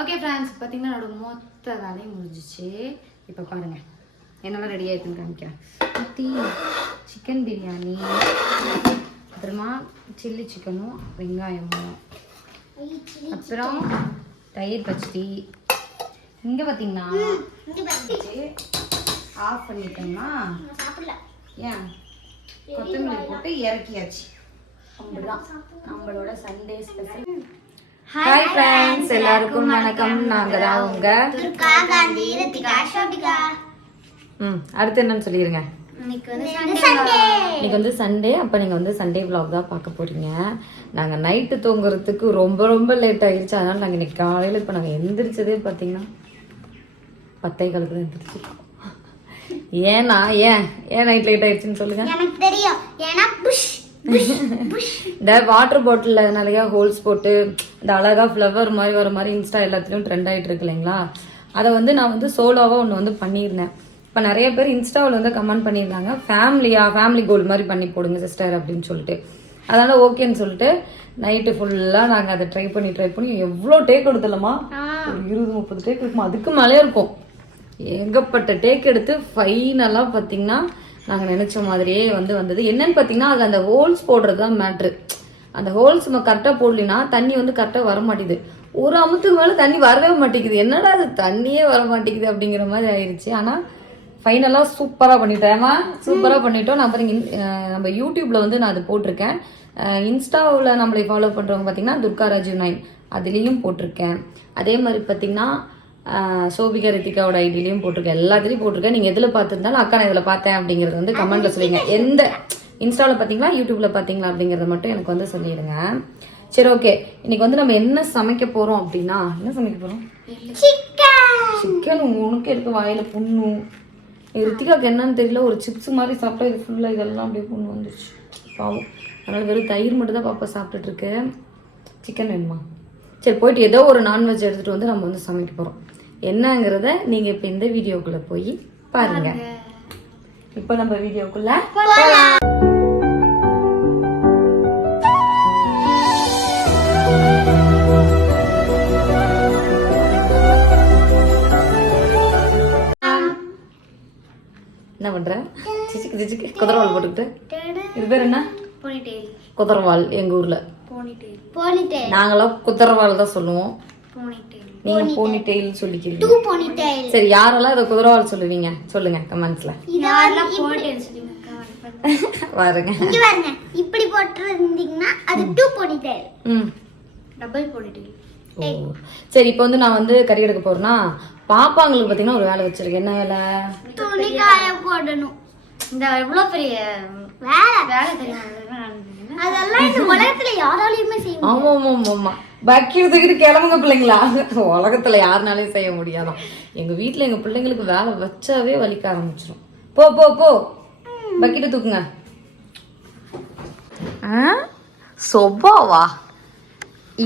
Okay friends, பார்த்தீங்கன்னா என்னோட மொத்த வேலையும் முடிஞ்சிச்சு. இப்போ பாருங்கள் என்னெல்லாம் ரெடி ஆகிடுதுன்னு காமிக்கிறேன். சிக்கன் பிரியாணி, அப்புறமா சில்லி சிக்கனும் வெங்காயமும், அப்புறம் தயிர் பச்சடி. இங்கே பார்த்தீங்கன்னா ஆஃப் பண்ணிட்டோம்னா ஏன் கொத்தமல்லி போட்டு இறக்கியாச்சு. அப்படிதான் நம்மளோட சண்டே ஸ்பெஷல். ஹாய் ஃப்ரெண்ட்ஸ், எல்லாருக்கும் வணக்கம். நாங்கள் தான் உங்க அடுத்து என்னன்னு சொல்லிடுங்க. இன்னைக்கு வந்து சண்டே. அப்போ நீங்கள் வந்து சண்டே vlog தான் பார்க்க போறீங்க. நாங்கள் நைட்டு தூங்குறதுக்கு ரொம்ப ரொம்ப லேட் ஆயிடுச்சு. அதனால நாங்கள் இன்னைக்கு காலையில் இப்போ நாங்கள் எந்திரிச்சதே பார்த்தீங்கன்னா 10:15 தான் எந்திரிச்சிருக்கோம். ஏன்னா ஏன் நைட் லேட் ஆயிடுச்சுன்னு சொல்லுங்க. எனக்கு தெரியும். ஏன்னா இந்த வாட்டர் பாட்டில் நிறைய ஹோல்ஸ் போட்டு இந்த அழகா ஃப்ளவர் மாதிரி வர மாதிரி இன்ஸ்டா எல்லாத்துலயும் ட்ரெண்ட் ஆகிட்டு இருக்கு இல்லைங்களா? அதை வந்து நான் வந்து சோலோவாக ஒன்று வந்து பண்ணியிருந்தேன். இப்போ நிறைய பேர் இன்ஸ்டாவில் வந்து கமெண்ட் பண்ணியிருந்தாங்க, ஃபேமிலி கோல் மாதிரி பண்ணி போடுங்க சிஸ்டர் அப்படின்னு சொல்லிட்டு. அதனால ஓகேன்னு சொல்லிட்டு நைட்டு ஃபுல்லாக நாங்கள் அதை ட்ரை பண்ணி எவ்வளோ டேக் எடுத்துலமா, ஒரு 20-30 டேக் இருக்குமா, அதுக்கு மேலே இருக்கும். ஏகப்பட்ட டேக் எடுத்து ஃபைனலாக பார்த்தீங்கன்னா நாங்கள் நினச்ச மாதிரியே வந்தது. என்னன்னு பார்த்தீங்கன்னா அது அந்த ஹோல்ஸ் போடுறது தான் மேட்ரு. அந்த ஹோல்ஸ் நம்ம கரெக்டாக போடலினா தண்ணி வந்து கரெக்டாக வர மாட்டேங்குது. ஒரு அமுத்துக்கு மேலே தண்ணி வரவே மாட்டேங்குது. என்னடா அது தண்ணியே வர மாட்டேங்குது அப்படிங்கிற மாதிரி ஆயிடுச்சு. ஆனால் ஃபைனலாக சூப்பராக பண்ணிட்டோம். நான் நம்ம யூடியூப்ல வந்து நான் அது போட்டிருக்கேன். இன்ஸ்டாவில் நம்மளை ஃபாலோ பண்ணுறவங்க பார்த்தீங்கன்னா துர்கா ராஜீவ் 9 அதுலேயும் போட்டிருக்கேன். அதே மாதிரி பார்த்தீங்கன்னா சோபிகா ரித்திகாவோட ஐடியிலையும் போட்டிருக்கேன். எல்லாத்துலேயும் போட்டிருக்கேன். நீங்கள் எதில் பார்த்துருந்தாலும் அக்கா நான் இதில் பார்த்தேன் அப்படிங்கிறது வந்து கமெண்ட்ல சொல்லுங்க. எந்த இன்ஸ்டாவில் பார்த்தீங்களா யூடியூப்ல பார்த்தீங்களா அப்படிங்கிறத மட்டும் எனக்கு வந்து சொல்லிடுங்க. சரி, ஓகே. இன்னைக்கு வந்து நம்ம என்ன சமைக்க போறோம் அப்படின்னா, என்ன சமைக்க போறோம்? சிக்கன். உனக்கு இருக்க வாயில புண்ணும். ரித்திகாவுக்கு என்னன்னு தெரியல, ஒரு சிப்ஸ் மாதிரி சாப்பிட்டா இது ஃபுல்லாக இதெல்லாம் அப்படியே புண்ணு வந்துச்சு பாவம். அதனால வெறும் தயிர் மட்டும் தான் பாப்பா சாப்பிட்டுட்டு இருக்கு. சிக்கன் வேணுமா? சரி, போயிட்டு ஏதோ ஒரு நான்வெஜ் எடுத்துட்டு வந்து நம்ம வந்து சமைக்க போறோம். என்னங்கிறத நீங்க இப்ப இந்த வீடியோக்குள்ள போய் பாருங்க. இப்ப நம்ம வீடியோக்குள்ள என்ன பண்ற? சிச்சுக்கு குதிரவால் போட்டுக்கிட்டு. இது பேர் என்ன? குதிரவால். எங்க ஊர்ல நாங்களாம் குதிரவால் தான் சொல்லுவோம். நீங்க போனி டெயில் சொல்லிக்கிறீங்க. சரி, யாரெல்லாம் இதை குதிரவால் சொல்லுவீங்க சொல்லுங்க கமெண்ட்ஸ்ல. பாருங்க இப்படி போட்டிருந்தீங்கன்னா அது 2 போனிடெயில். Double ponytail. சரி, இப்போ வந்து நான் வந்து கறி எடுக்க போறேன்னா பாப்பாங்களுக்கு பாத்தீங்கன்னா ஒரு வேலை வச்சிருக்கேன். என்ன வேலை? துணி காய போடணும். இந்த எவ்வளவு பெரிய வேலை தெரியும். அதெல்லாம் இந்த உலகத்துல யாராலையுமே செய்ய முடியாது. ஆமா பக்கெட் தூக்கிட்டு கிளம்புங்க பிள்ளைங்களா. உலகத்துல யாருனாலையும் செய்ய முடியாதான். எங்க வீட்டுல எங்க பிள்ளைங்களுக்கு வேலை வச்சாவே வலிக்க ஆரம்பிச்சிடும். போ பக்கெட்டு தூக்குங்க. சொப்பாவா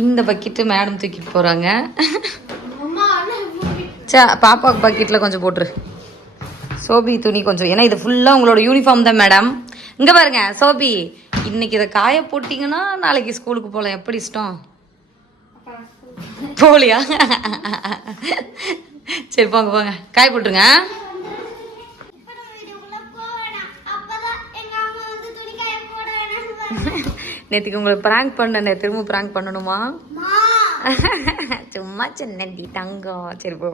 இந்த பக்கெட்டு மேடம் தூக்கிட்டு போறாங்க. பாப்பாவுக்கு பக்கெட்ல கொஞ்சம் போட்டுரு. சோபி துணி கொஞ்சம், ஏன்னா இது ஃபுல்லா உங்களோட யூனிஃபார்ம் தான் மேடம். இங்க பாருங்க சோபி, இன்னைக்கு இதை காய போட்டீங்கன்னா நாளைக்கு ஸ்கூலுக்கு போகலாம். எப்படி இஷ்டம்? போலியா? சரி, போங்க காய போட்டுருங்க. நேற்றுக்கு உங்களை பிராங்க் பண்ண, திரும்ப பிராங்க் பண்ணணுமா? சும்மா சின்னடி தங்கம். சரி, போ.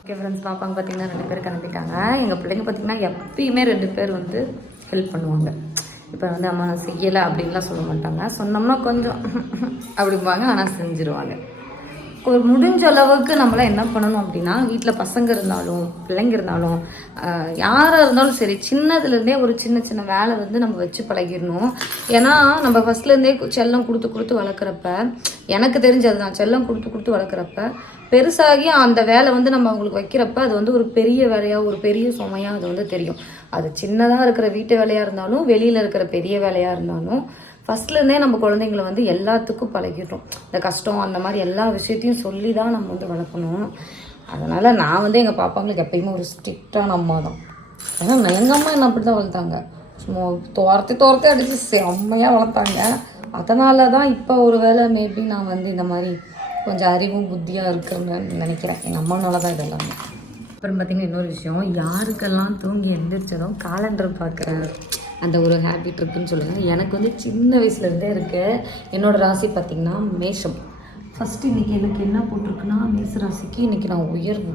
ஓகே ஃப்ரெண்ட்ஸ், பாப்பாங்க பார்த்தீங்கன்னா 2 பேர் கிளம்பிட்டாங்க. எங்கள் பிள்ளைங்க பார்த்தீங்கன்னா எப்பயுமே 2 பேர் வந்து ஹெல்ப் பண்ணுவாங்க. இப்போ வந்து அம்மா செய்யலை அப்படின்லாம் சொல்ல மாட்டாங்க. சொன்னோம்னா கொஞ்சம் அப்படிம்பாங்க, ஆனால் செஞ்சுருவாங்க. ஒரு முடிஞ்ச அளவுக்கு நம்மளாம் என்ன பண்ணணும் அப்படின்னா, வீட்டில் பசங்க இருந்தாலும் பிள்ளைங்க இருந்தாலும் யாராக இருந்தாலும் சரி, சின்னதுலேருந்தே ஒரு சின்ன வேலை வந்து நம்ம வச்சு பழகிடணும். ஏன்னா நம்ம ஃபர்ஸ்ட்லேருந்தே செல்லம் கொடுத்து வளர்க்குறப்ப, எனக்கு தெரிஞ்சது தான், செல்லம் கொடுத்து வளர்க்குறப்ப பெருசாகி அந்த வேலை வந்து நம்ம அவங்களுக்கு வைக்கிறப்ப அது வந்து ஒரு பெரிய வேலையாக, ஒரு பெரிய சுமையாக அது வந்து தெரியும். அது சின்னதாக இருக்கிற வீட்டு வேலையாக இருந்தாலும் வெளியில் இருக்கிற பெரிய வேலையாக இருந்தாலும் ஃபர்ஸ்ட்லேருந்தே நம்ம குழந்தைங்களை வந்து எல்லாத்துக்கும் பழகிட்டோம். இந்த கஷ்டம் அந்த மாதிரி எல்லா விஷயத்தையும் சொல்லி தான் நம்ம வந்து வளர்க்கணும். அதனால் நான் வந்து எங்கள் பாப்பாங்களுக்கு எப்பயுமே ஒரு ஸ்ட்ரிக்டான அம்மா தான். ஏன்னா எங்கள் அம்மா என்ன அப்படி தான் வளர்த்தாங்க. சும்மா துரத்தி அடித்து செம்மையாக வளர்த்தாங்க. அதனால தான் இப்போ ஒரு வேளை மேபி நான் வந்து இந்த மாதிரி கொஞ்சம் அறிவும் புத்தியாக இருக்குன்னு நினைக்கிறேன். எங்கள் அம்மானால தான் இதெல்லாமே. அப்புறம் பார்த்திங்கன்னா இன்னொரு விஷயம், யாருக்கெல்லாம் தூங்கி எழுந்திரிச்சதும் காலண்டர் பார்க்குற அந்த ஒரு ஹேபிட் இருக்குதுன்னு சொல்லுங்கள். எனக்கு வந்து சின்ன வயசுலேருந்தே இருக்குது. என்னோடய ராசி பார்த்திங்கன்னா மேஷம். ஃபஸ்ட்டு இன்றைக்கி எனக்கு என்ன போட்டிருக்குன்னா, மேச ராசிக்கு இன்றைக்கி நான் உயர்வு.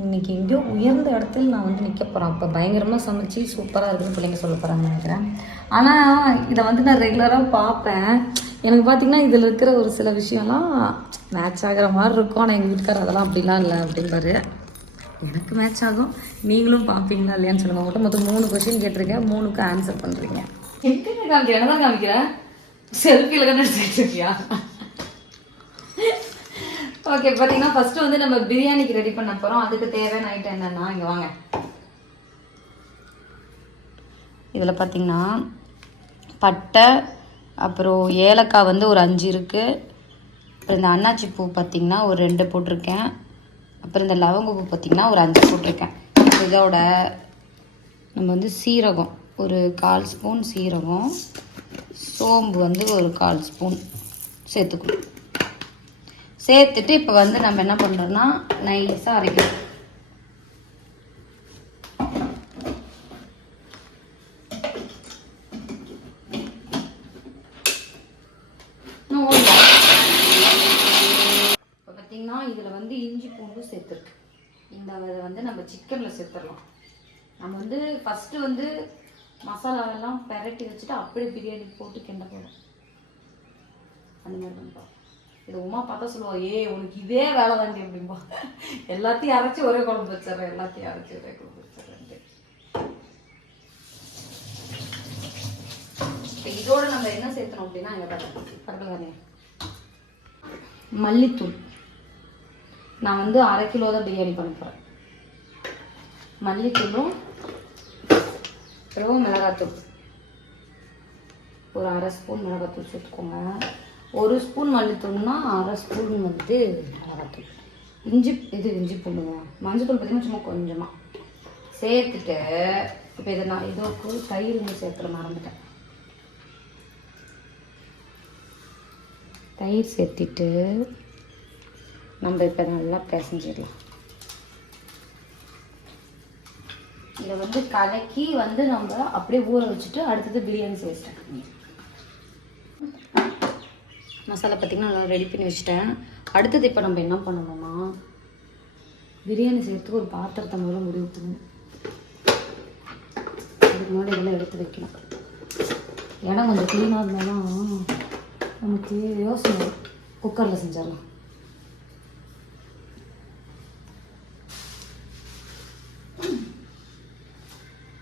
இன்றைக்கி எங்கேயோ உயர்ந்த இடத்துல நான் வந்து நிற்க போகிறேன். அப்போ பயங்கரமாக சமைச்சு சூப்பராக இருக்குன்னு பிள்ளைங்க சொல்ல போகிறாங்கன்னு நினைக்கிறேன். ஆனால் இதை வந்து நான் ரெகுலராக பார்ப்பேன். எனக்கு பார்த்திங்கன்னா இதில் இருக்கிற ஒரு சில விஷயம்லாம் மேட்ச் ஆகிற மாதிரி இருக்கும். ஆனால் எங்கள் வீட்டுக்காரர் அதெல்லாம் அப்படிலாம் இல்லை அப்படின்பாரு. எனக்கு மேட்ச் ஆகும். நீங்களும் பார்ப்பீங்களா இல்லையான்னு சொல்லுங்கள். உங்கள்கிட்ட மொத்தம் 3 கொஸ்டின் கேட்டிருக்கேன், 3க்கும் ஆன்சர் பண்ணுறீங்க. எங்கே காமிக்கிறேன்? என்ன தான் காமிக்கிறேன்? செல்ஃபியில் தான் எடுத்துருக்கியா? ஓகே, பார்த்தீங்கன்னா ஃபஸ்ட்டு வந்து நம்ம பிரியாணிக்கு ரெடி பண்ண போகிறோம். அதுக்கு தேவையான ஐட்டம் என்னென்னா, இங்கே வாங்க. இதில் பார்த்திங்கன்னா பட்டை, அப்புறம் ஏலக்காய் வந்து ஒரு 5 இருக்குது. அப்புறம் இந்த அன்னாச்சி பூ பார்த்திங்கன்னா ஒரு 2 போட்டிருக்கேன். அப்புறம் இந்த லவங்க பூ பார்த்திங்கன்னா ஒரு 5 போட்டிருக்கேன். இதோட நம்ம வந்து சீரகம் ஒரு 1/4 ஸ்பூன் சீரகம், சோம்பு வந்து ஒரு 1/4 ஸ்பூன் சேர்த்துக்கணும். சேர்த்துட்டு இப்போ வந்து நம்ம என்ன பண்ணுறோம்னா நைஸாக அரைக்கணும். இப்போ பார்த்தீங்கன்னா இதில் வந்து இஞ்சி பூண்டு சேர்த்துருக்கு. இந்த இதை வந்து நம்ம சிக்கனில் சேர்த்துடலாம். நம்ம வந்து ஃபஸ்ட்டு வந்து மசாலாவெல்லாம் பெரட்டி வச்சுட்டு அப்படியே பிரியாணி போட்டு கிண்ட போகிறோம். அந்த மாதிரி பண்ணுறோம். இது உமா பார்த்தா சொல்லுவா, உனக்கு இதே வேலை தாண்டி அப்படின்பா. எல்லாத்தையும் அரைச்சி ஒரே குழம்பு வச்சிடறேன், எல்லாத்தையும் அரைச்சி ஒரே குழம்பு வச்சிடறேன். இப்போ இதோட நம்ம என்ன சேர்த்தணும் அப்படின்னா, இங்கே பக்கத்தில் தானே மல்லித்தூள். நான் வந்து 1/2 கிலோ தான் பிரியாணி பண்ண போகிறேன். மல்லித்தூளும் அப்புறம் மிளகாத்தூள் ஒரு 1/2 ஸ்பூன் மிளகாத்தூள் சேர்த்துக்கோங்க. 1 ஸ்பூன் மல்லித்தூள்னா 1/2 ஸ்பூன் வந்து மிளகாத்தூள். இஞ்சி பூண்டுங்க. மஞ்சள் தூள் பார்த்தீங்கன்னா சும்மா கொஞ்சமாக சேர்த்துட்டு இப்போ இதை நான் இதோக்கு தயிர் வந்து சேர்த்துற மறந்துட்டேன். தயிர் சேர்த்துட்டு நம்ம இப்போ நல்லா பிசைஞ்சிடலாம். இதை வந்து கலக்கி வந்து நம்ம அப்படியே ஊற வச்சுட்டு அடுத்தது பிரியாணி செய்யணும். மசாலா பார்த்திங்கன்னா நல்லா ரெடி பண்ணி வச்சுட்டேன். அடுத்தது இப்போ நம்ம என்ன பண்ணணும்னா, பிரியாணி செய்கிறதுக்கு ஒரு பாத்திரத்தை முதல்ல முடிவு பண்ணணும். அதுக்கு முன்னாடி இதெல்லாம் எடுத்து வைக்கணும். இடம் கொஞ்சம் க்ளீனாக இருந்தாலும் நமக்கு யோசனை. குக்கரில் செஞ்சிடலாம்.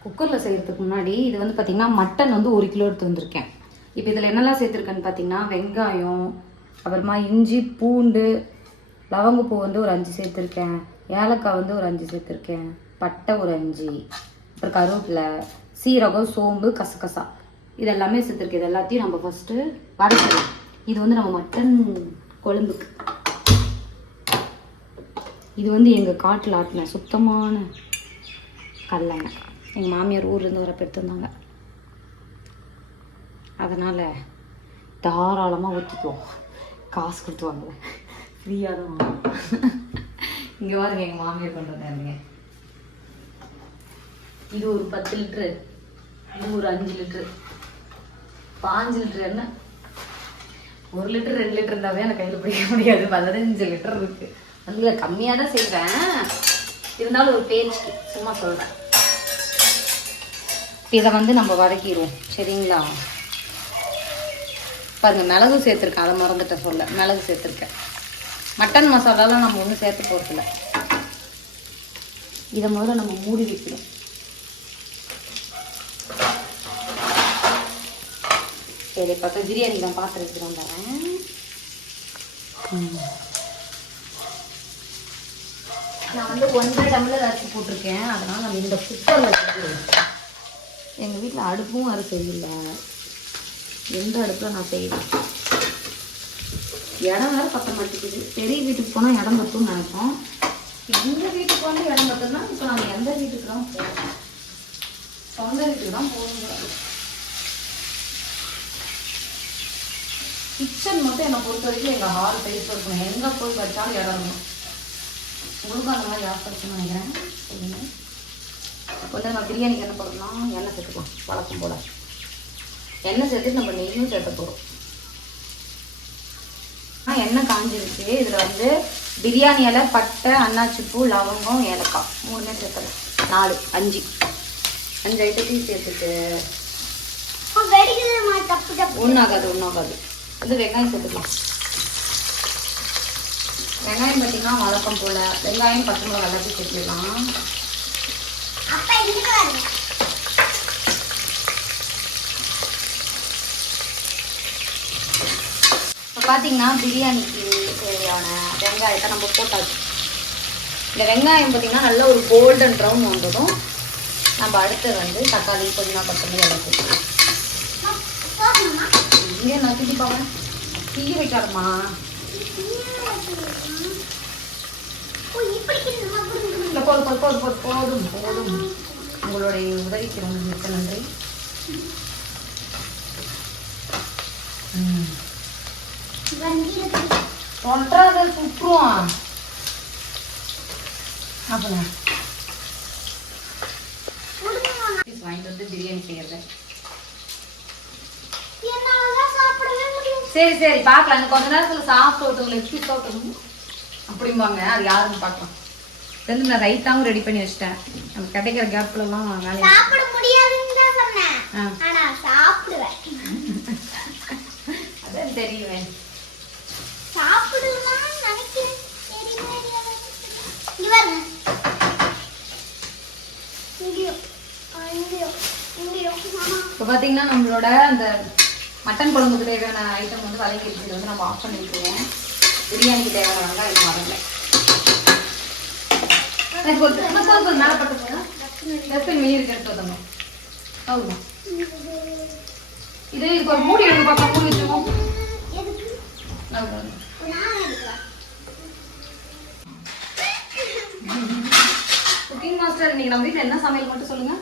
குக்கரில் செய்கிறதுக்கு முன்னாடி இது வந்து பார்த்திங்கன்னா மட்டன் வந்து 1 கிலோ எடுத்து வந்திருக்கேன். இப்போ இதில் என்னெல்லாம் சேர்த்துருக்கேன்னு பார்த்தீங்கன்னா, வெங்காயம், அப்புறமா இஞ்சி பூண்டு, லவங்கப்பூ வந்து ஒரு 5 சேர்த்துருக்கேன், ஏலக்காய் வந்து ஒரு 5 சேர்த்துருக்கேன், பட்டை ஒரு 5, அப்புறம் கருவேப்பிலை, சீரகம், சோம்பு, கசகசா இதெல்லாமே சேர்த்துருக்கேன். இது எல்லாத்தையும் நம்ம ஃபஸ்ட்டு வதக்கலாம். இது வந்து நம்ம மட்டன் குழம்புக்கு. இது வந்து எங்கள் காட்டில் ஆட்டின சுத்தமான கடலெண்ணெய். எங்கள் மாமியார் ஊர்லேருந்து வரப்போ எடுத்துருந்தாங்க. அதனால் தாராளமாக ஊற்றிக்குவோம். காசு கொடுத்து வாங்கல, ஃப்ரீயாக தான் வாங்க. இங்கே பாருங்க எங்கள் மாமியார் பண்ணுறதாருங்க. இது ஒரு 10 லிட்ரு, இது ஒரு 5 லிட்ரு, 5 லிட்ரு எண்ணெய். 1 லிட்டர் 2 லிட்டர் இருந்தாவே எனக்கு கையில் பிடிக்க முடியாது. 15 லிட்டர் இருக்குது. அதில் கம்மியாக தான் செய்வேன், இருந்தாலும் ஒரு பேச்சுக்கு சும்மா சொல்கிறேன். இதை வந்து நம்ம வதக்கிடுவோம். சரிங்களா? பாருங்க, மிளகு சேர்த்துருக்கேன். அதை மறந்துட்டேன் சொல்ல. மிளகு சேர்த்துருக்கேன். மட்டன் மசாலாலாம் நம்ம ஒன்றும் சேர்த்து போகிறதில்ல. இதை முதல்ல நம்ம மூடி வைக்கணும். சரி, பார்த்தா பிரியாணி தான் பாத்திரம் எடுத்துட்டு வந்துடுறேன். நான் வந்து 1.5 டம்ளர் அரிசி போட்டிருக்கேன். அதனால் நம்ம இந்த குக்கரில் செஞ்சுருவேன். எங்கள் வீட்டில் அடுப்பும் வேறு சரியில்லை. எந்த அடுப்பில் நான் செய்வேன்? இடம் வேறு பத்த மாட்டேங்குது. பெரிய வீட்டுக்கு போனால் இடம் பத்தும்னு நினைப்போம். எங்கள் வீட்டுக்கு வந்து இடம் பத்தோம்னா இப்போ நாங்கள் எந்த வீட்டுக்கு தான் போகிறோம்? சொந்த வீட்டுக்கு தான் போகணும். கிச்சன் மட்டும் என்னை பொறுத்த வரைக்கும் எங்கள் ஹால் சைஸ் இருக்கணும். எங்கே போய் வச்சாலும் இடம் இருக்கணும். உங்களுக்கும் அந்த மாதிரி ஆசை இருக்குன்னு நினைக்கிறேன். சொல்லுங்கள். கொஞ்சம் நம்ம பிரியாணிக்கு என்ன போடலாம், எண்ணெய் சேர்த்துக்கலாம் வழக்கம் போல். எண்ணெய் சேர்த்து நம்ம நெய்யும் சேர்த்த போகிறோம். எண்ணெய் காஞ்சிருச்சு. இதில் வந்து பிரியாணி இலை, பட்டை, அன்னாச்சிப்பூ, லவங்கம், ஏலக்காய் 3 சேர்த்தலாம். 4 5 ஐட்டத்தையும் சேர்த்துட்டு ஒன்றாகாது வந்து வெங்காயம் சேர்த்துக்கலாம். வெங்காயம் பார்த்தீங்கன்னா வழக்கம் போல் வெங்காயம், பச்சை மிளகாய் எல்லாத்தையும் சேர்த்துக்கலாம். இப்போ பார்த்தீங்கன்னா பிரியாணிக்கு தேவையான வெங்காயத்தை நம்ம போட்டாச்சு. இந்த வெங்காயம் பார்த்தீங்கன்னா நல்ல ஒரு கோல்டன் ப்ரௌன் வந்ததும் நம்ம அடுத்து வந்து தக்காளி, புதினா, கொத்தமல்லி எல்லாம் போட்டுக்கலாம். இங்கே நான் திட்டிப்பாங்க தீய வைக்காதம்மா. இல்லை போதும். உங்களுடைய உதவிக்கு ரொம்ப மிக்க நன்றி. ஒன்றாவது சுற்றுவான் அப்படின்னா வாங்கிட்டு வந்து பிரியாணி செய்யறது. சரி பார்க்கலாம். இந்த கொஞ்ச நேரத்தில் சாப்பிட்டு ஒருத்தவங்களை எப்படி சாப்பிட்டணும் அப்படிம்பாங்க. அது யாருன்னு பார்க்கலாம். வந்து நான் ரைத்தாவும் ரெடி பண்ணி வச்சிட்டேன். நம்ம கிடைக்கிற கேப்லலாம் வேலையை சாப்பிட முடியாதுன்னு தான் சொன்னேன். ஆனா சாப்பிடுவேன். அதான் தெரியுவேன். சாப்பிடுவான்னு நினைக்கிறேன். இங்க பாருங்க. இப்போ பார்த்தீங்கன்னா நம்மளோட அந்த மட்டன் குழம்புக்கு தேவையான ஐட்டம் வந்து வதங்கிடுச்சு. இதை வந்து நம்ம ஆஃப் பண்ணி விட்டுருவோம். பிரியாணிக்கு தேவையான வெங்காயம் வரல. மேலே பட்டு டஸ்பின் மீறி இருக்கு எடுத்து வந்தோம். ஆகுமா இது இதுக்கு ஒரு மூடி எடுத்து பார்க்கலாம். மூடி வச்சுருவோம். குக்கிங் மாஸ்டர் இன்னைக்கு நம்ம வீட்டில் என்ன சமையல் மட்டும் சொல்லுங்க.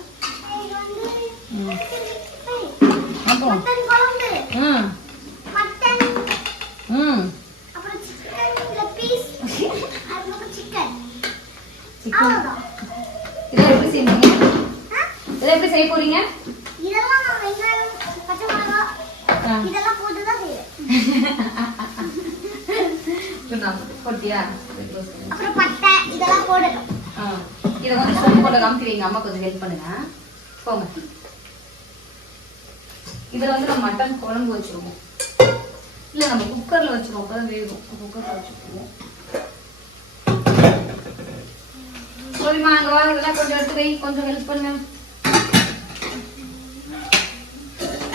இதெல்லாம் எப்படி செய்வீங்க? இதெல்லாம் எப்படி செய்ய போறீங்க? இதெல்லாம் நான் வெங்காயம், பச்சை மிளகாய் இதெல்லாம் போட்டு தான் செய்வேன். போட்டியா? அப்புறம் பட்டை இதெல்லாம் போடணும். இதை வந்து சோப்பு போட்டு காமிக்கிறீங்க. அம்மா கொஞ்சம் ஹெல்ப் பண்ணுங்க. போங்க. இதில் வந்து நம்ம மட்டன் குழம்பு வச்சுருவோம். இல்லை நம்ம குக்கரில் வச்சுருவோம். அப்போ தான் வேகும். குக்கரில் வச்சுருவோம். சரிம்மா அங்கே வா. இதெல்லாம் கொஞ்சம் எடுத்து வை. கொஞ்சம் ஹெல்ப் பண்ணு.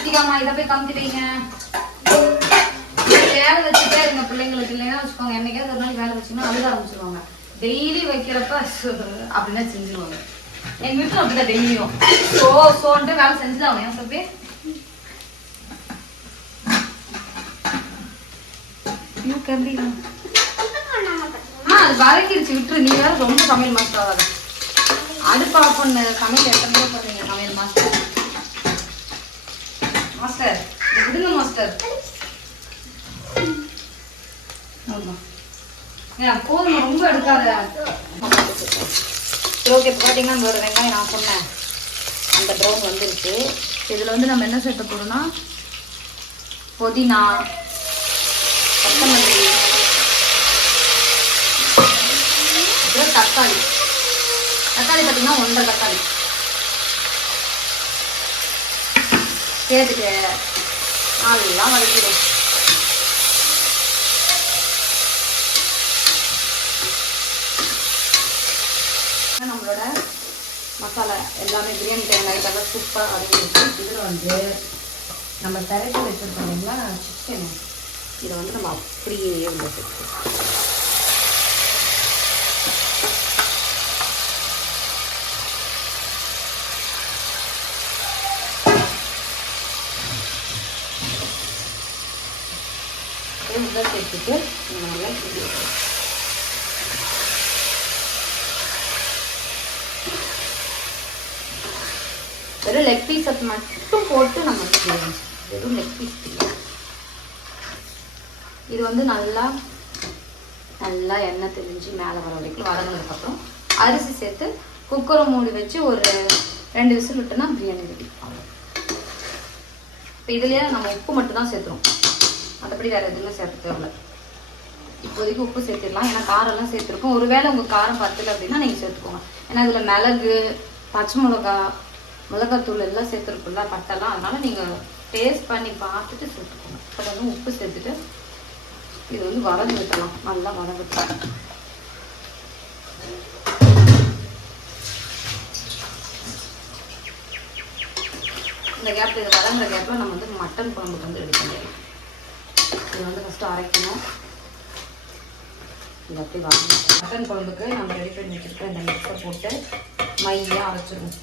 சீக்கிரமா இதை போய் காமிச்சு வைங்க. வேலை வச்சுட்டே இருங்க பிள்ளைங்களுக்கு. இல்லைன்னா வச்சுக்கோங்க என்னைக்காவது ஒரு நாள் வேலை வச்சுன்னா அழுக ஆரம்பிச்சிருவாங்க. டெய்லி வைக்கிறப்ப அப்படின்னா செஞ்சுருவாங்க. எங்கள் வீட்டில் அப்படிதான் டெய்லியும் சோன்ட்டு வேலை செஞ்சுதான் ஏன் சொல்லி அது வதக்கிடுச்சு. விட்டுரு. நீ வேற ரொம்ப சமையல் மாஸ்டர் ஆகாது. அடுப்பு ஆஃப் பண்ண சமையல் எத்தனையோ பண்ணுறீங்க சமையல் மாஸ்டர். மாஸ்டர் இது விடுங்க மாஸ்டர். போதும் ரொம்ப எடுக்காத. ஓகே இப்போ பார்த்தீங்கன்னா இந்த ஒரு வெங்காயம் நான் சொன்னேன் அந்த ப்ரௌன் வந்துருச்சு. இதில் வந்து நம்ம என்ன சேர்த்த போகிறோம்னா புதினா, கொத்தமல்லி, அப்புறம் தக்காளி பார்த்தீங்கன்னா 1.5 தக்காளி சேர்த்துட்டு நல்லா வதக்கிடும். நம்மளோட மசாலா எல்லாமே பிரியாணி தேங்காய் இதெல்லாம் சூப்பராக வதக்கிடுச்சு. இதில் வந்து நம்ம திரைச்சி வச்சுருக்கோம் இல்லைங்களா சிக்கன், இதை வந்து நம்ம அப்படியே உள்ள சேர்த்து உள்ள சேர்த்துட்டு நம்ம நல்லா கிண்டி வைக்கிறோம். வெறும் லெக் பீஸை மட்டும் போட்டு நம்ம வந்து வெறும் லெக் பீஸ் இது வந்து நல்லா நல்லா எண்ணெய் தெளிஞ்சு மேலே வர வரைக்கும் வதங்கினதுக்கப்புறம் அரிசி சேர்த்து குக்கரை மூடி வச்சு ஒரு 2 விசில் விட்டோன்னா பிரியாணி ரெடி. இப்போ இதுலேயே நம்ம உப்பு மட்டும் தான் சேர்த்துறோம், மற்றபடி வேறு எதுவுமே சேர்த்து தேவையில்ல. இப்போதைக்கு உப்பு சேர்த்துடலாம், ஏன்னா காரெல்லாம் சேர்த்துருக்கோம். ஒருவேளை உங்கள் காரம் பத்தலை அப்படின்னா நீங்கள் சேர்த்துக்கோங்க. ஏன்னா இதில் மிளகு, பச்சை மிளகா, மிளகாத்தூள் எல்லாம் சேர்த்துருக்குல்ல, பட்டெல்லாம். அதனால் நீங்கள் டேஸ்ட் பண்ணி பார்த்துட்டு சேர்த்துக்கோங்க. இப்போ வந்து உப்பு சேர்த்துட்டு இது வந்து வதங்க விட்டுலாம், நல்லா வதங்கலாம். இந்த கேப்பில் இது வதங்குற கேப்பில் நம்ம வந்து மட்டன் குழம்புக்கு வந்து ரெடி பண்ணிடலாம். இது வந்து ஃபஸ்ட்டு அரைக்கணும். இது அப்படி வதங்க மட்டன் குழம்புக்கு நம்ம ரெடி பண்ணி வச்சுருக்க இந்த மிக்ஸை போட்டு மையாக அரைச்சிடுவோம்.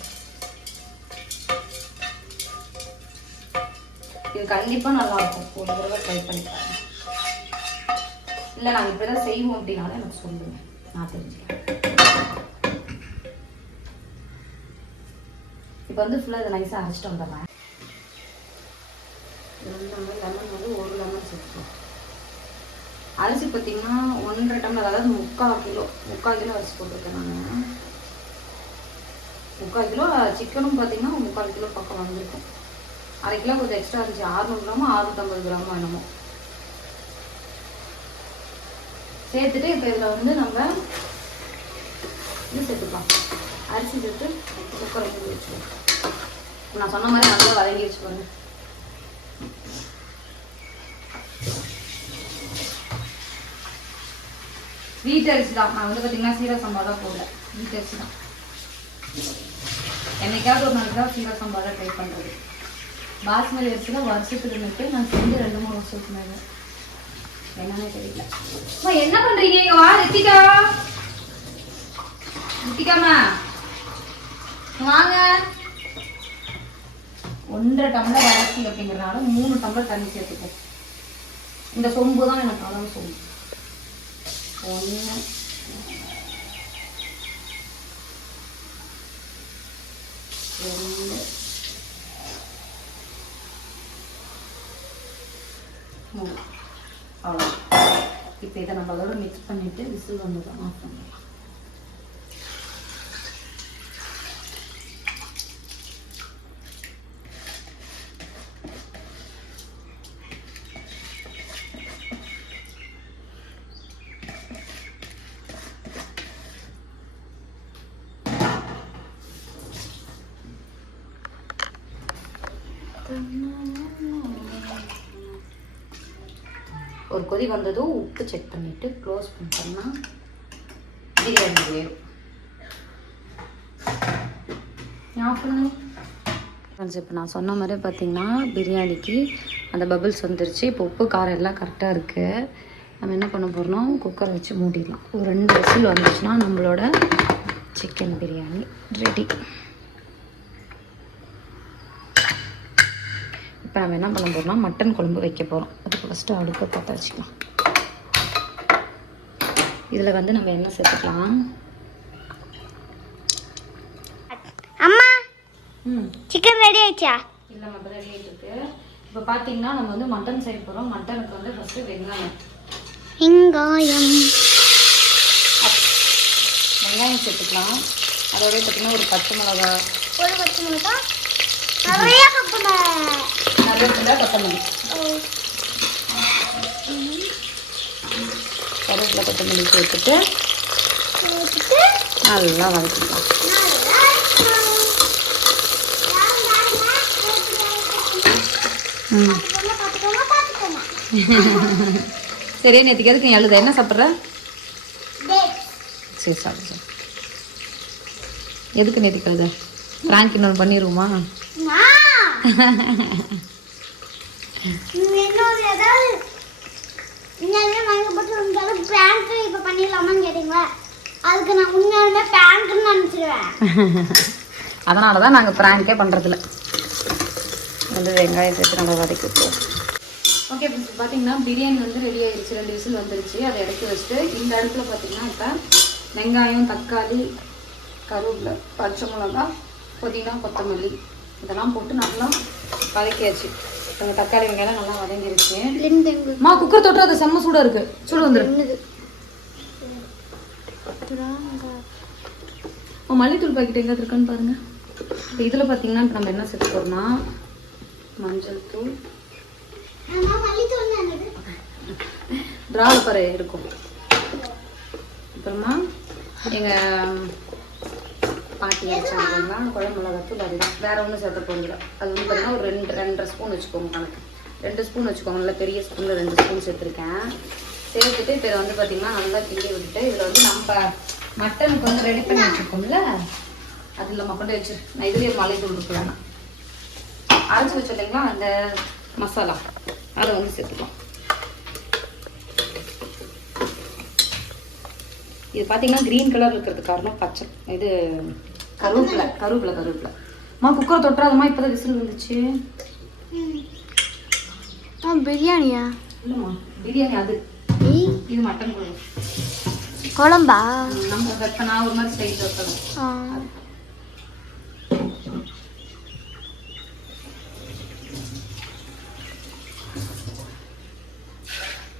இது கண்டிப்பாக நல்லாயிருக்கும், ஒரு தடவை ட்ரை பண்ணி பாருங்க. இல்லை நாங்கள் இப்போ தான் செய்வோம் அப்படின்னாலும் எனக்கு சொல்லுங்க, நான் தெரிஞ்சுக்கிறேன். இப்போ வந்து ஃபுல்லாக இதை நைஸாக அரைச்சிட்டு வந்துடுறேன். நம்ம லெமன் வந்து 1 லெமன் சேர்த்துக்கலாம். அரிசி பார்த்தீங்கன்னா 1.5 டம்ளர், அதாவது 3/4 கிலோ அரிசி போட்டிருக்கேன் நான். 3/4 கிலோ சிக்கனும் பார்த்தீங்கன்னா 3/4 கிலோ பக்கம் வந்திருக்கும். 1/2 கிலோ கொஞ்சம் எக்ஸ்ட்ரா இருந்துச்சு, 600 கிராமோ 650 கிராமோ என்னமோ சேர்த்துட்டு இப்போ இதில் வந்து நம்ம இது சேர்த்துக்கலாம், அரிசி சேர்த்து குக்கரை மூடி வச்சுக்கலாம். நான் சொன்ன மாதிரி நல்லா வதங்கி வச்சுக்கோங்க. வீட்டு அரிசி தான், நான் வந்து பார்த்தீங்கன்னா சீரக சம்பா தான் போடல, வீட்டு அரிசி தான். என்னைக்காவது ஒரு நாளைக்கு தான் சீரக சம்பா தான் ட்ரை பண்ணுறது. பாஸ்மதி அரிசியில் வருஷத்துக்கு இருந்துட்டு நான் செஞ்சு 2-3 வருஷத்துக்கு மேலே என்னன்னே தெரியல. என்ன பண்றீங்க? இங்க வா ரித்திகா, ரித்திகாமா வாங்க. 1.5 டம்ளர் அரிசி அப்படிங்கிறதுனால 3 டம்ளர் தண்ணி சேர்த்துப்போம். இந்த சொம்பு தான் எனக்கு அதான் சொம்பு. 1 2 3 அவ்வளோ. இப்போ இதை நம்ம அதோட மிக்ஸ் பண்ணிட்டு விசில் வந்ததும் ஆஃப் பண்ணிடலாம். ஒரு கொதி வந்ததும் உப்பு செக் பண்ணிவிட்டு க்ளோஸ் பண்ணிட்டோம்னா பிரியாணி வேறும். இப்போ நான் சொன்ன மாதிரி பார்த்தீங்கன்னா பிரியாணிக்கு அந்த பபிள்ஸ் வந்துருச்சு. இப்போ உப்பு காரம் எல்லாம் கரெக்டாக இருக்குது. நம்ம என்ன பண்ண போகிறோம்னா குக்கரை வச்சு மூடிடலாம். ஒரு 2 விசில் வந்துச்சுன்னா நம்மளோட சிக்கன் பிரியாணி ரெடி. இப்போ நம்ம என்ன பண்ண போகிறோம்னா மட்டன் குழம்பு வைக்க போகிறோம். அதுக்கு ஃபஸ்ட்டு அடுப்பை பற்ற வச்சுக்கலாம். இதில் வந்து நம்ம என்ன சேர்த்துக்கலாம்? அம்மா சிக்கன் ரெடி ஆயிடுச்சா? இல்லை நம்ம ரெடி ஆகிட்டு இருக்கு. இப்போ பார்த்தீங்கன்னா நம்ம வந்து மட்டன் செய்ய போகிறோம். மட்டனுக்கு வந்து ஃபஸ்ட்டு வெங்காயம் சேர்த்துக்கலாம். அதோட பார்த்தீங்கன்னா ஒரு பச்சை மிளகா, கருவேப்பிலை, கொத்தமல்லி, கருவேப்பிலை கொத்தமல்லி சேர்த்துட்டு நல்லா வதக்கிக்கலாம். சரி, நேற்றுக்கு எதுக்கு எழுத என்ன சாப்பிட்ற? சரி சாப்பிடு சார். எதுக்கு நேற்றுக்கு எழுத? பிராங்க் இன்னொன்று பண்ணிடுவோமா? அதனால தான் நாங்கள் பிராங்கே பண்ணுறதில்ல. வந்து வெங்காயம் சேர்த்து நல்லா வதக்கி விட்டுருவோம். ஓகே ஃப்ரெண்ட்ஸ், பார்த்தீங்கன்னா பிரியாணி வந்து ரெடி ஆகிடுச்சு. 2 விசில் வந்துருச்சு. அதை எடுத்து வச்சுட்டு இந்த இடத்துல பார்த்தீங்கன்னா இப்போ வெங்காயம், தக்காளி, கருவேப்பிலை, பச்சை மிளகா, புதினா, கொத்தமல்லி இதெல்லாம் போட்டு நல்லா வதக்கியாச்சு. கொஞ்சம் தக்காளி வெங்காயம் நல்லா வதங்கிருச்சு. லிண்டெங்கு மா குக்கர் தொட்டு அது செம்ம சூடாக இருக்கு. சூடு வந்துடும். மல்லித்தூள் பாக்கெட் எங்கே இருக்கான்னு பாருங்க. இப்போ இதில் பார்த்தீங்கன்னா இப்போ நம்ம என்ன சேர்த்து போகிறோம்னா மஞ்சள் தூள் ட்ராவில் பாரு இருக்கும். அப்புறமா எங்கள் பாட்டி அரைச்சாங்கன்னா குழம்பு மிளகாத்தூள் அதுதான், வேற ஒன்றும் சேர்த்த போகிறதில்ல. அது வந்து பார்த்தீங்கன்னா ஒரு 2-2.5 ஸ்பூன் வச்சுக்கோங்க. கணக்கு 2 ஸ்பூன் வச்சுக்கோங்க. நல்லா பெரிய ஸ்பூனில் 2 ஸ்பூன் சேர்த்துருக்கேன். சேர்த்துட்டு இப்போ இதை வந்து பார்த்தீங்கன்னா நல்லா கிண்டி விட்டுட்டு இதில் வந்து நம்ம மட்டனுக்கு வந்து ரெடி பண்ணி வச்சுருக்கோம்ல, அதில் நம்ம கொண்டு வச்சு நான் இதுலேயே மல்லித்தூள் இருக்கலாம் அரைச்சி வச்சு இல்லைங்களா அந்த மசாலா அதை வந்து சேர்த்துக்கலாம். இது பார்த்தீங்கன்னா க்ரீன் கலர் இருக்கிறது காரணம் பச்சை இது கருவேப்பிலை. குக்கரை தொட்டுறாதம்மா, இப்போதான் விசில் வந்துச்சு. பிரியாணியா? இல்லைம்மா பிரியாணி அது, இது மட்டன் குழம்பு. குழம்பா? நம்ம நான் ஒரு மாதிரி ஸ்டைல் வைக்கலாம்.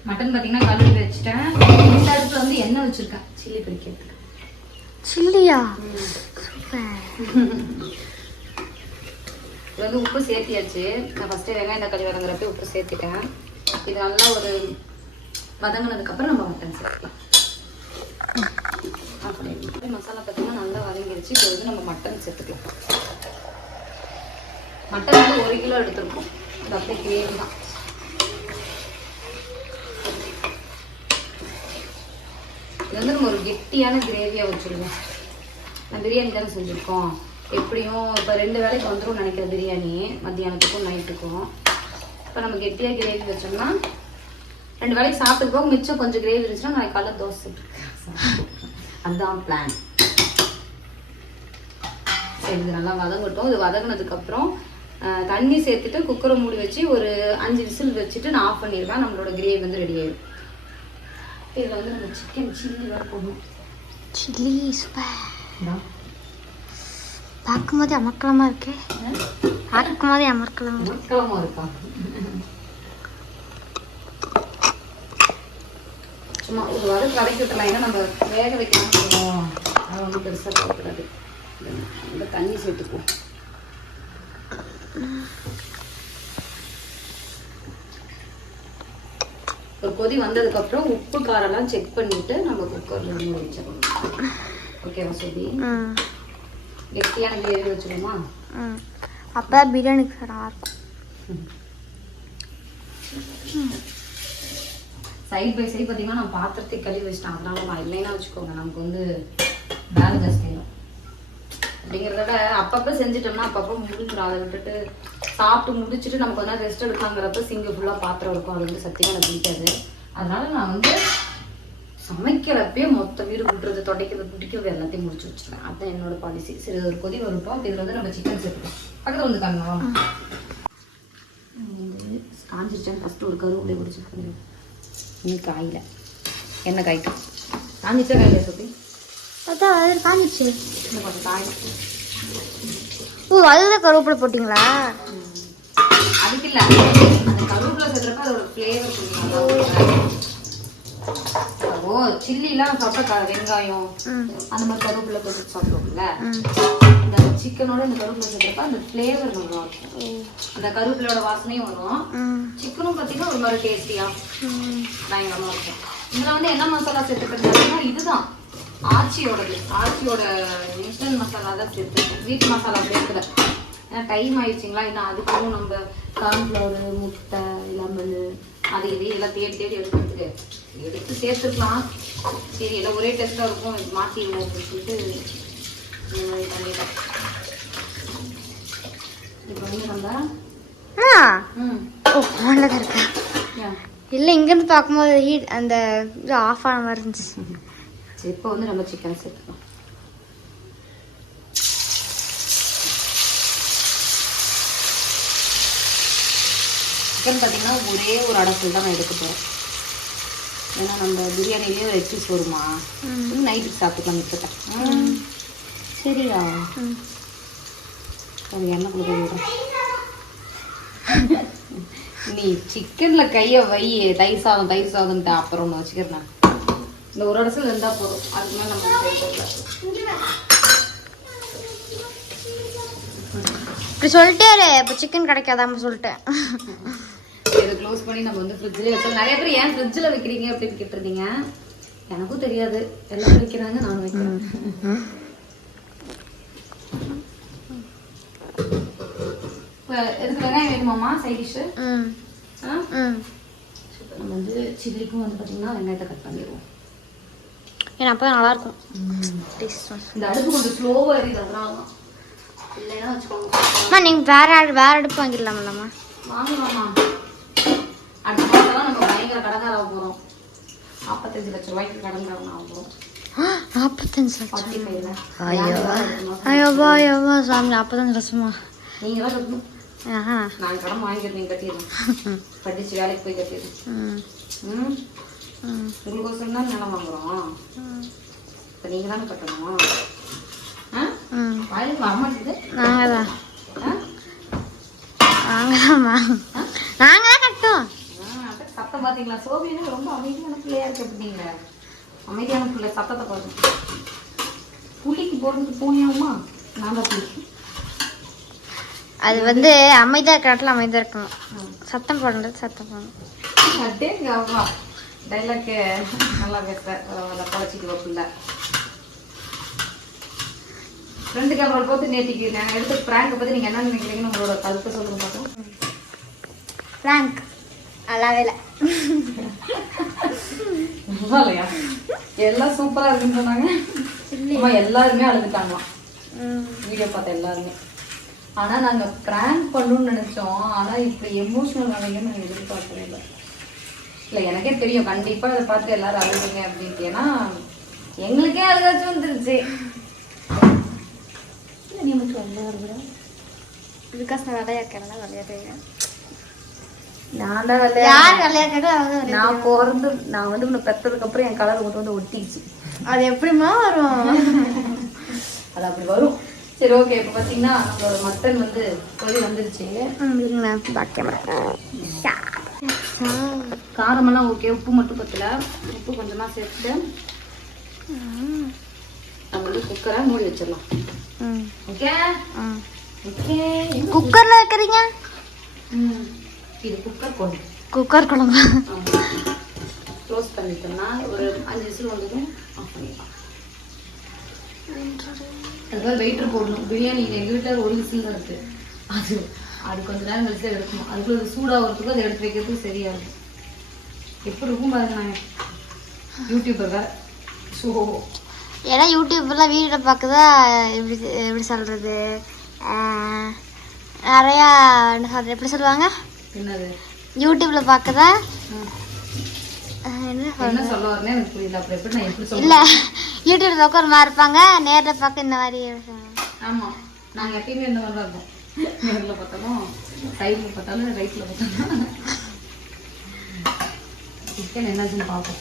மட்டன் பார்த்தீங்கன்னா கழுவி வச்சுட்டேன். இந்த அடுப்பில் வந்து எண்ணெய் வச்சுருக்கேன் சில்லி பிடிக்கிறதுக்கு. சில்லியா? இது வந்து உப்பு சேர்த்தியாச்சு. நான் ஃபஸ்ட்டு வெங்காயம் தக்காளி வதங்குறப்ப உப்பு சேர்த்துட்டேன். இது நல்லா ஒரு வதங்கினதுக்கப்புறம் நம்ம மட்டன் சேர்த்துக்கலாம். அப்படி மசாலா பார்த்தீங்கன்னா நல்லா வதங்கிடுச்சு. இப்போ வந்து நம்ம மட்டன் சேர்த்துக்கலாம். மட்டன் வந்து 1 கிலோ எடுத்துருக்கோம். அது அப்படியே கிரேவி தான். இது வந்து நம்ம ஒரு கெட்டியான கிரேவியாக வச்சுருவோம். நான் பிரியாணி தானே செஞ்சுருக்கோம். எப்படியும் இப்போ 2 வேளைக்கு வந்துடும் நினைக்கிற பிரியாணி, மத்தியானத்துக்கும் நைட்டுக்கும். இப்போ நம்ம கெட்டியாக கிரேவி வச்சோம்னா 2 வேளைக்கு சாப்பிட்டுருக்கோம். மிச்சம் கொஞ்சம் கிரேவி இருந்துச்சுன்னா நான் காலைல தோசை அதுதான் பிளான். சரி, இது நல்லா வதங்கட்டும். இது வதங்கினதுக்கப்புறம் தண்ணி சேர்த்துட்டு குக்கரை மூடி வச்சு ஒரு 5 விசில் வச்சுட்டு நான் ஆஃப் பண்ணிடுவேன். நம்மளோட கிரேவி வந்து ரெடி ஆயிடும். இதில் வந்து நம்ம சிக்கன் சில்லி வேறு போடணும். Chilli super. பார்க்கும்போதே அமர்க்கலமா இருக்கே. பார்க்கும்போதே அமர்க்கலமா இருக்கா? சும்மா ஒரு வதக்கி விட்டுலாம். ஏன்னா நம்ம வேக வைக்கலாம் சொல்லுவோம். அதை வந்து பெருசாக போகக்கூடாது. இந்த தண்ணி சேர்த்துக்குவோம். ஒரு கொதி வந்ததுக்கப்புறம் உப்பு காரெல்லாம் செக் பண்ணிட்டு நம்ம குக்கரில் மூடி வச்சிடணும். ஓகேவா சரி? கெட்டியான கிரேவி வச்சுருமா? அப்போ பிரியாணிக்கு நல்லா இருக்கும். சைட் பை சைட் பார்த்தீங்கன்னா நான் பாத்திரத்தை கழுவி வச்சிட்டேன். அதனால நான் இல்லைன்னா வச்சுக்கோங்க நமக்கு வந்து வேலை ஜாஸ்தி ஆயிடும். அப்படிங்கிறத விட அப்பப்போ செஞ்சுட்டோம்னா அப்பப்போ முடிஞ்சிடும். அதை விட்டுட்டு சாப்பிட்டு முடிச்சுட்டு நமக்கு வந்து ரெஸ்ட் எடுக்கலாங்கிறப்ப சிங்கு ஃபுல்லாக பாத்திரம் இருக்கும். அது வந்து சத்தியமாக எனக்கு பிடிக்காது. அதனால நான் வந்து சமைக்கிறப்பே மொத்த வீடு விட்டுறது, தொடைக்கிறது, பிடிக்கிறது எல்லாத்தையும் முடிச்சு வச்சுருவேன். அதுதான் என்னோட பாலிசி. சரி, ஒரு கொதி வரட்டும். அப்போ இதில் வந்து நம்ம சிக்கன் சேர்த்துக்கலாம். பக்கத்தில் வந்து காரணம் வந்து காஞ்சிருச்சான்னு ஃபஸ்ட்டு ஒரு கருவேப்பிலை பிடிச்சிருக்கேன். இன்னும் காயில் எண்ணெய் காய்க்கும். காஞ்சிச்சா காயில சொல்லி அதான் அது காஞ்சிச்சு. இன்னும் கொஞ்சம் காயும். ஓ, அதுதான் கருவேப்பிலை போட்டிங்களா? அதுக்கு இல்லை, அந்த கருவேப்பிலை சேர்த்துறப்ப அதோட ஃப்ளேவர் கொடுக்கணும். ஓ, சில்லிலாம் சாப்பிட்டா வெங்காயம் அந்த மாதிரி கருவேப்பிலை போட்டு சாப்பிடுவோம்ல, இந்த சிக்கனோட இந்த கருவேப்பிலை சேர்த்துறப்ப அந்த ஃப்ளேவர் நல்லா இருக்கும். அந்த கருவேப்பிலையோட வாசனையும் வரும். சிக்கனும் பார்த்தீங்கன்னா ஒரு மாதிரி டேஸ்டியாக பயங்கரமாக இருக்கும். இதில் வந்து என்ன மசாலா சேர்த்துக்கிறதுனா இதுதான் ஆச்சியோடது. ஆச்சியோட இன்ஸ்டன்ட் மசாலா தான் சேர்த்துருக்கேன். வீட்டு மசாலா சேர்த்துல. ஏன்னா டைம் ஆயிடுச்சிங்களா, இன்னும் அதுக்கும் நம்ம கார்ன்ஃப்ளவரு, முட்டை, லெமன் அது இதெல்லாம் தேடி எடுத்து சேர்த்துக்கலாம். சரி, எல்லாம் ஒரே டேஸ்ட்டாக இருக்கும், இது மாற்றிடுவோம் அப்படின்னு சொல்லிட்டு இந்த மாதிரி பண்ணிட்டேன். இப்போ வந்து நம்ம இருக்கா இல்லை, இங்கேருந்து பார்க்கும்போது ஹீட் அந்த இது ஆஃப் ஆன மாதிரி இருந்துச்சு. சரி, இப்போ வந்து நம்ம சிக்கன் சேர்த்துக்கலாம். சிக்கன் பார்த்தீங்கன்னா ஒரே ஒரு அடப்பில் தான் நான் எடுக்க போகிறேன். ஏன்னா நம்ம பிரியாணிலேயே ஒரு எக்ஸஸ் வருமா, நைட்டுக்கு சாப்பிட்டுக்கலாம் எடுத்துட்டேன். சரியா? அது எண்ணெய் கொடுக்க விடுறேன். நீ சிக்கன்ல கைய வை, தயிர் சாதம்ட்டு அப்புறம் ஒன்று வச்சுக்கிறேன். இந்த ஒரு இடத்துல இருந்தா போதும், அதுக்கு மேலே நம்ம இப்படி சொல்லிட்டே இப்போ சிக்கன் கிடைக்காதாம சொல்லிட்டேன். இதை க்ளோஸ் பண்ணி நம்ம வந்து ஃப்ரிட்ஜ்லேயே வச்சோம். நிறைய பேர் ஏன் ஃப்ரிட்ஜில் வைக்கிறீங்க அப்படின்னு கேட்டிருந்தீங்க. எனக்கும் தெரியாது, எல்லாரும் வைக்கிறாங்க, நானும் வைக்கிறேன். இப்போ எதுக்கு வெங்காயம் வேணுமாம்மா சைட் டிஷ்ஷு? நம்ம வந்து சில்லிக்கும் வந்து பார்த்தீங்கன்னா வெங்காயத்தை கட் பண்ணிடுவோம். ஏன்னா அப்போ நல்லா இருக்கும். இந்த அடுப்பு கொஞ்சம் ஸ்லோவாக எரியுது, அதனால தான். இல்லைன்னா வச்சுக்கோங்க. நீங்கள் வேற அடுப்பு வாங்கிடலாம்லம்மா? வாங்கலாமா? அடுத்த மாதம் நம்ம பயங்கர கடங்காராக போகிறோம். 45 லட்சம் ரூபாய்க்கு கடங்காரன் ஆக போகிறோம். 45 லட்சம்? ஐயோவா சாமி, 45 லட்சமா? நீங்கள் தான் கட்டணும். நான் கடன் வாங்கிக்கிறேன், நீங்கள் கட்டிடுறேன். படிச்சு வேலைக்கு போய் கட்டிடுறேன். உங்களுக்கோசரம் தான் நிலம் வாங்குறோம். இப்போ நீங்கள் தானே கட்டணும். வாயிலுக்கு வரமாட்டேங்குது. நாங்கள் கட்டோம். சத்தம் பார்த்தீங்களா? சோபியனுக்கு ரொம்ப அமைதியான பிள்ளையா இருக்கு. எப்படிங்க அமைதியான பிள்ளை? சத்தத்தை பார்த்து புளிக்கு போகிறதுக்கு பூனியாகுமா? நான் தான் புளிக்கு. அது வந்து அமைதியாக இருக்கிற அமைதியாக இருக்கணும். சத்தம் போடுறது சத்தம் போடணும். அதே அவ்வா டைலாக்கு நல்லா பேச குழச்சிட்டு பிள்ளை. ஃப்ரெண்டு கேமரா பார்த்து நேற்றுக்கு நான் எடுத்த ப்ராங்கை பற்றி நீங்கள் என்ன நினைக்கிறீங்கன்னு உங்களோட கருத்தை சொல்லுங்க பார்த்தோம். ப்ராங்க் நல்லாவே இல்லை. இல்லையா? எல்லாம் சூப்பராக இருக்குன்னு சொன்னாங்க. அம்மா எல்லாருமே அழுதுட்டாங்களாம் வீடியோ பார்த்த எல்லாருமே. ஆனால் நாங்கள் ப்ராங்க் பண்ணணும்னு நினச்சோம். ஆனால் இப்படி எமோஷ்னல் ஆனீங்கன்னு நாங்கள் எதிர்பார்க்கவே இல்லை. இல்லை, எனக்கே தெரியும் கண்டிப்பாக அதை பார்த்து எல்லாரும் அழுதுங்க அப்படின்ட்டு. ஏன்னா எங்களுக்கே அழுகாச்சும் வந்துருச்சு. நீ மட்டும் வெள்ளையா இருக்கிற? பிகாஸ் நான் வெள்ளையா இருக்கேன். வெள்ளையா நான் தான் வெள்ளையா. நான் பிறந்து நான் வந்து உன்னை பெற்றதுக்கு அப்புறம் என் கலர் கொண்டு வந்து ஒட்டிச்சு. அது எப்படிமா வரும்? அது அப்படி வரும். சரி, ஓகே. இப்போ பார்த்தீங்கன்னா நம்மளோட மட்டன் வந்து கொதி வந்துருச்சு. காரமெல்லாம் ஓகே. உப்பு மட்டும் பத்தல. உப்பு கொஞ்சமாக சேர்த்துட்டு நம்ம வந்து குக்கரை மூடி வச்சிடலாம். Okay okay. குக்கர்ல வைக்கிறீங்க? இது குக்கர் குழம்பு. குக்கர் குழம்பு க்ளோஸ் பண்ணிட்டோம்னா ஒரு 5 விசில் வந்ததும் ஆஃப் பண்ணிடலாம். அதுக்காக வெயிட்டர் போடணும். பிரியாணி எங்கள் வீட்டில் ஒரு விசில் தான் இருக்குது. அது கொஞ்சம் நேரம் கழிச்சு தான் எடுக்கணும். அதுக்குள்ள அது சூடாகிறதுக்கும் அதை எடுத்து வைக்கிறதுக்கும் சரியாக இருக்கும். எப்படி இருக்கும் பாருங்க. நான் யூடியூபர் வேறு. ஸோ ஏன்னா யூடியூப்லாம் வீடியோவில் பார்க்குதா எப்படி சொல்கிறது, நிறையா என்ன சொல்கிறது, எப்படி சொல்லுவாங்க, என்னது யூடியூப்பில் பார்க்குதா என்ன சொல்ல வரேன்னு எனக்கு புரியல. அப்புறம் எப்படி நான் எப்படி சொல்ல? இல்லை, யூடியூப்பில் பார்க்க ஒரு மாதிரி இருப்பாங்க, நேரில் பார்க்க இந்த மாதிரி. ஆமாம், நாங்கள் எப்பயுமே இந்த மாதிரி தான் இருப்போம். நேரில் பார்த்தாலும் சைடில் பார்த்தாலும் ரைட்டில் பார்த்தாலும். சிக்கன் என்னாச்சுன்னு பார்ப்போம்.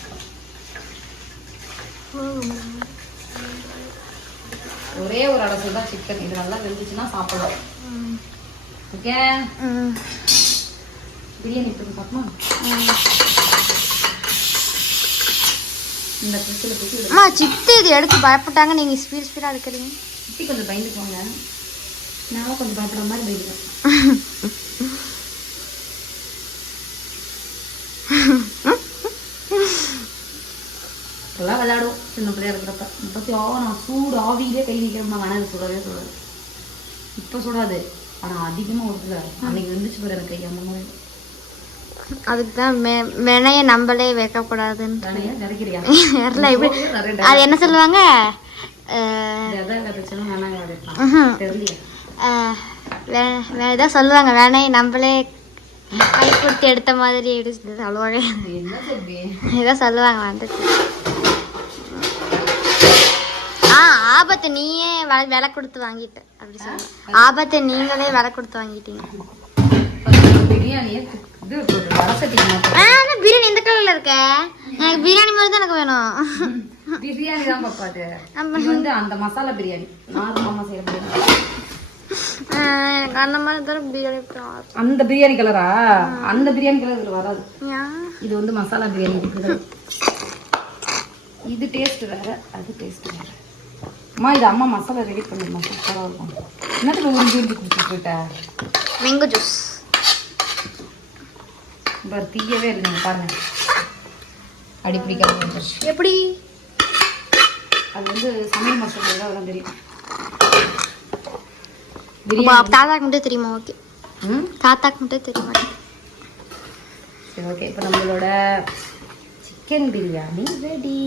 ஒரே ஒரு அலசல் தான் சிக்கன். இது நல்லா வெந்துச்சுன்னா சாப்பிடலாம். ஓகே, பிரியாணி எப்படி பார்க்கணும். இந்த பிடிச்சில் போட்டு சித்து இது எடுத்து பயப்பட்டாங்க. நீங்கள் ஸ்பீடாக எடுக்கிறீங்க. சித்தி கொஞ்சம் பயந்துக்குவாங்க. நான் கொஞ்சம் பயப்படுற மாதிரி பயந்துக்குவேன். எல்லாம் விளையாடுவோம் சின்ன பிள்ளையா இருக்கிறப்ப. பற்றியோ நான் சூடு ஆவியிலே கை வைக்கிறோமா, வேணா இது சுடவே சுடாது. இப்போ சுடாது, ஆனால் அதிகமாக ஒருத்துல அன்னைக்கு வந்துச்சு பாரு எனக்கு கை. அந்த மாதிரி அதுக்கு தான் வினையை நம்மளே வைக்கக்கூடாதுன்னு. நினைக்கிறியா? அது என்ன சொல்லுவாங்க, ஏதோ சொல்லுவாங்க, வினையை நம்மளே கைப்பிடித்து எடுத்த மாதிரி சொல்லுவாங்க. ஏதோ சொல்லுவாங்க வந்துட்டு. ஆபத்தை நீயே விலை கொடுத்து வாங்கிட்ட அப்படி சொல்லுவாங்க. ஆபத்தை நீங்களே விலை கொடுத்து வாங்கிட்டீங்க. பிரியாணி இந்த கலர்ல இருக்க. எனக்கு பிரியாணி மாதிரி தான் எனக்கு வேணும். பிரியாணி தான் பாப்பாது. வந்து அந்த மசாலா பிரியாணி நார்மலா செய்யற பிரியாணி. எனக்கு அந்த மாதிரி தான் பிரியாணி பிடிக்கும். அந்த பிரியாணி கலரா? அந்த பிரியாணி கலர் இதுல வராது. ஏன்? இது வந்து மசாலா பிரியாணி இருக்குது. இது டேஸ்ட் வேற, அது டேஸ்ட் வேற. அம்மா இது அம்மா மசாலா ரெடி பண்ணிடலாம், சூப்பராக இருக்கும். என்னத்துக்கு ஒரு ஜூஸ் குடிச்சிட்டு மேங்கோ ஜூஸ் பாரு, தீயவே இருக்குங்க பாருங்க. அடிப்பிடிக்காது. எப்படி? அது வந்து சமையல் மசாலா தான் அதெல்லாம் தெரியும். தாத்தாக்கு மட்டும் தெரியுமா? ஓகே, தாத்தாக்கு மட்டும் தெரியுமா? சரி ஓகே, இப்போ நம்மளோட சிக்கன் பிரியாணி ரெடி.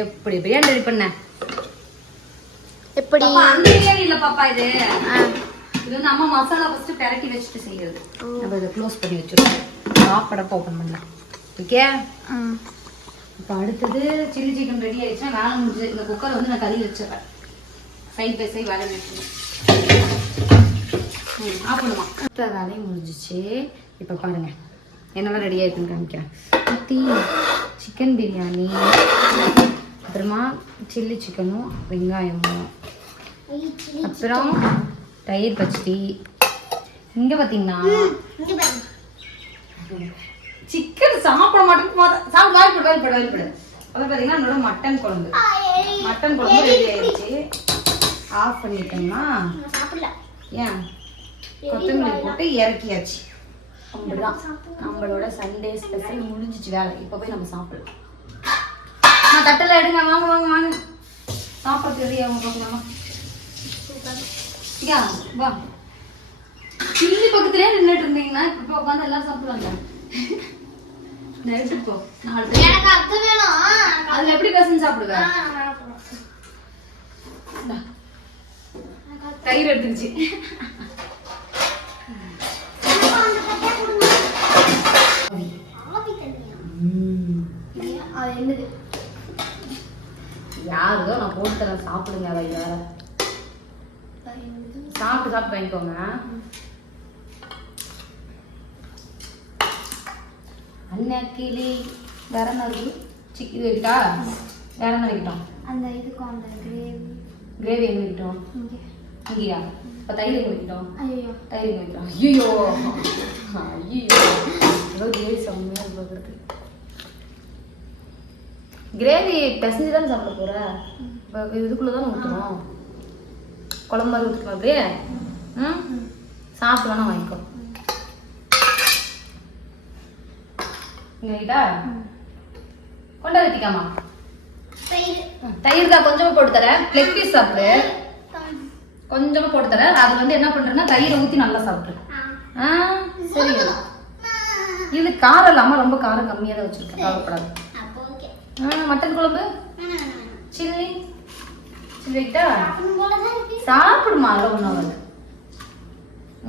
எப்படி பிரியாணி ரெடி பண்ண? எப்படி? அந்த பிரியாணி இல்ல பாப்பா, இது இது வந்து அம்மா மசாலா ஃபர்ஸ்ட் பெரட்டி வச்சுட்டு செய்யறது. நம்ம இதை க்ளோஸ் பண்ணி வச்சிருக்கோம், சாப்பிடப்ப ஓப்பன் பண்ணலாம். ஓகே, இப்போ அடுத்தது சில்லி சிக்கன் ரெடி ஆயிடுச்சுன்னா வேலை முடிஞ்சு. இந்த குக்கர் வந்து நான் கழுவி வச்சிடறேன், சைட் பை சைட் வேலை வச்சுருவேன். ஆப்பணுமா? இப்போ வேலையும் முடிஞ்சிச்சு. இப்போ பாருங்க என்னெல்லாம் ரெடி ஆயிருக்குன்னு காமிக்கிறேன். ஊற்றி சிக்கன் பிரியாணி, அப்புறமா சில்லி சிக்கனும் வெங்காயமும், அப்புறம் தயிர் பச்சடி. இங்கே பார்த்தீங்கன்னா சிக்கன் சாப்பிட மாட்டேன், சாப்பிட வாய்ப்படு. அப்புறம் பார்த்தீங்கன்னா என்னோட மட்டன் குழம்பு ரெடி ஆயிடுச்சு. ஆஃப் பண்ணிட்டோம்னா ஏன் கொத்தமல்லி போட்டு இறக்கியாச்சு. அப்படிதான் நம்மளோட சண்டே ஸ்பெஷல் முடிஞ்சிச்சு வேலை. இப்போ போய் நம்ம சாப்பிடலாம். நான் தட்டெல்லாம் எடுங்க, வாங்க வாங்க வாங்க, சாப்பிட்றது ரெடி ஆகும் பார்க்கலாமா? வா, சில்லி பக்கத்துலேயே நின்றுட்டு இருந்தீங்கன்னா இப்போ உட்காந்து எல்லாம் சாப்பிடுவாங்க. எடுத்துட்டு போ, அதுல எப்படி பசங்க சாப்பிடுவேன்? தயிர் எடுத்துருச்சு. யாருதோ நான் போட்டு தரேன், சாப்பிடுங்க. வையா சாப்பிட்டு வாங்கிக்கோங்க. அன்னக்கிளி வேற என்ன இருக்கு? சிக்கன் இருக்கா? வேற என்ன வைக்கிட்டோம்? அந்த இதுக்கும் அந்த கிரேவி எங்க வைக்கிட்டோம்? இங்கேயா? இப்போ தயிர் எங்க வைக்கிட்டோம்? தயிர் எங்க வைக்கிறோம்? ஐயோ ஏதோ கிரேவி செம்மையாக பார்க்குறது. கிரேவி பிசைஞ்சு தானே சாப்பிட போகிற? இப்போ இதுக்குள்ளே தானே ஊற்றுறோம், குழம்பு மாதிரி ஊற்றுக்கலாம். அப்படியே சாப்பிட்டு வேணா வாங்கிக்கோ. இங்கே வைக்கிட்டா? கொண்டா வெட்டிக்காமா? தயிர் தான் கொஞ்சமாக போட்டு தரேன். லெக் பீஸ் சாப்பிடு, கொஞ்சமா போட்டு தரேன். அது வந்து என்ன பண்றேன்னா தயிரை ஊற்றி நல்லா சாப்பிட்றேன். சரி, இது காரம் இல்லாம ரொம்ப காரம் கம்மியாக தான் வச்சிருக்கேன், கவலைப்படாது. மட்டன் குழம்பு சில்லி வைக்கிட்டா? சாப்பிடுமா, அதெல்லாம் ஒன்றும் ஆகாது.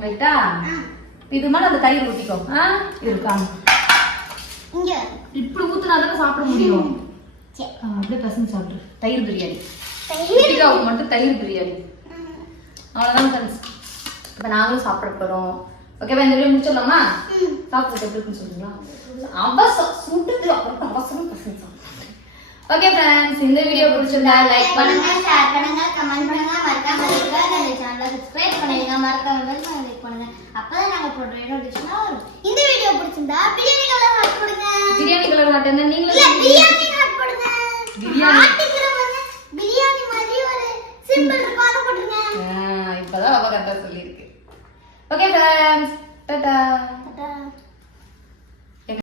வைக்கிட்டா? இது மாதிரி அந்த தயிர் ஊற்றிக்கோ. இருக்கா? இப்படி ஊத்துனாதான் சாப்பிட முடியும். அப்படியே பசங்க சாப்பிடு. தயிர் பிரியாணி மட்டும், தயிர் பிரியாணி அவ்வளோதான் ஃப்ரெண்ட்ஸ். இப்போ நாங்களும் சாப்பிட போகிறோம். ஓகேவா? இந்த வீடியோ முடிச்சிடலாமா? சாப்பிட்டு எப்படி இருக்குன்னு சொல்லுங்களா? அவசரம் சுட்டுட்டு அப்புறம் அவசரம் பசங்க சாப்பிடுங்க. ஓகே ஃப்ரெண்ட்ஸ், இந்த வீடியோ பிடிச்சிருந்தா லைக் பண்ணுங்க, ஷேர் பண்ணுங்க, கமெண்ட் பண்ணுங்க, மறக்காம இந்த சேனலை சப்ஸ்கிரைப் பண்ணுங்க, மறக்காம பெல் பட்டனை கிளிக் பண்ணுங்க. அப்பதான் நாங்க போடுற நோட்டிஃபிகேஷன் வரும். இந்த வீடியோ பிடிச்சிருந்தா பிரியாணி கலர் ஹார்ட் கொடுங்க. பிரியாணி கலர் ஹார்ட் என்ன? நீங்களே பிரியாணி ஹார்ட் கொடுங்க. பிரியாணி மாதிரி ஒரு சிம்பிள் இருக்கும், அதை போட்டுருங்க. இப்பதான் அவ கரெக்டா சொல்லியிருக்கு. Okay friends, Tata.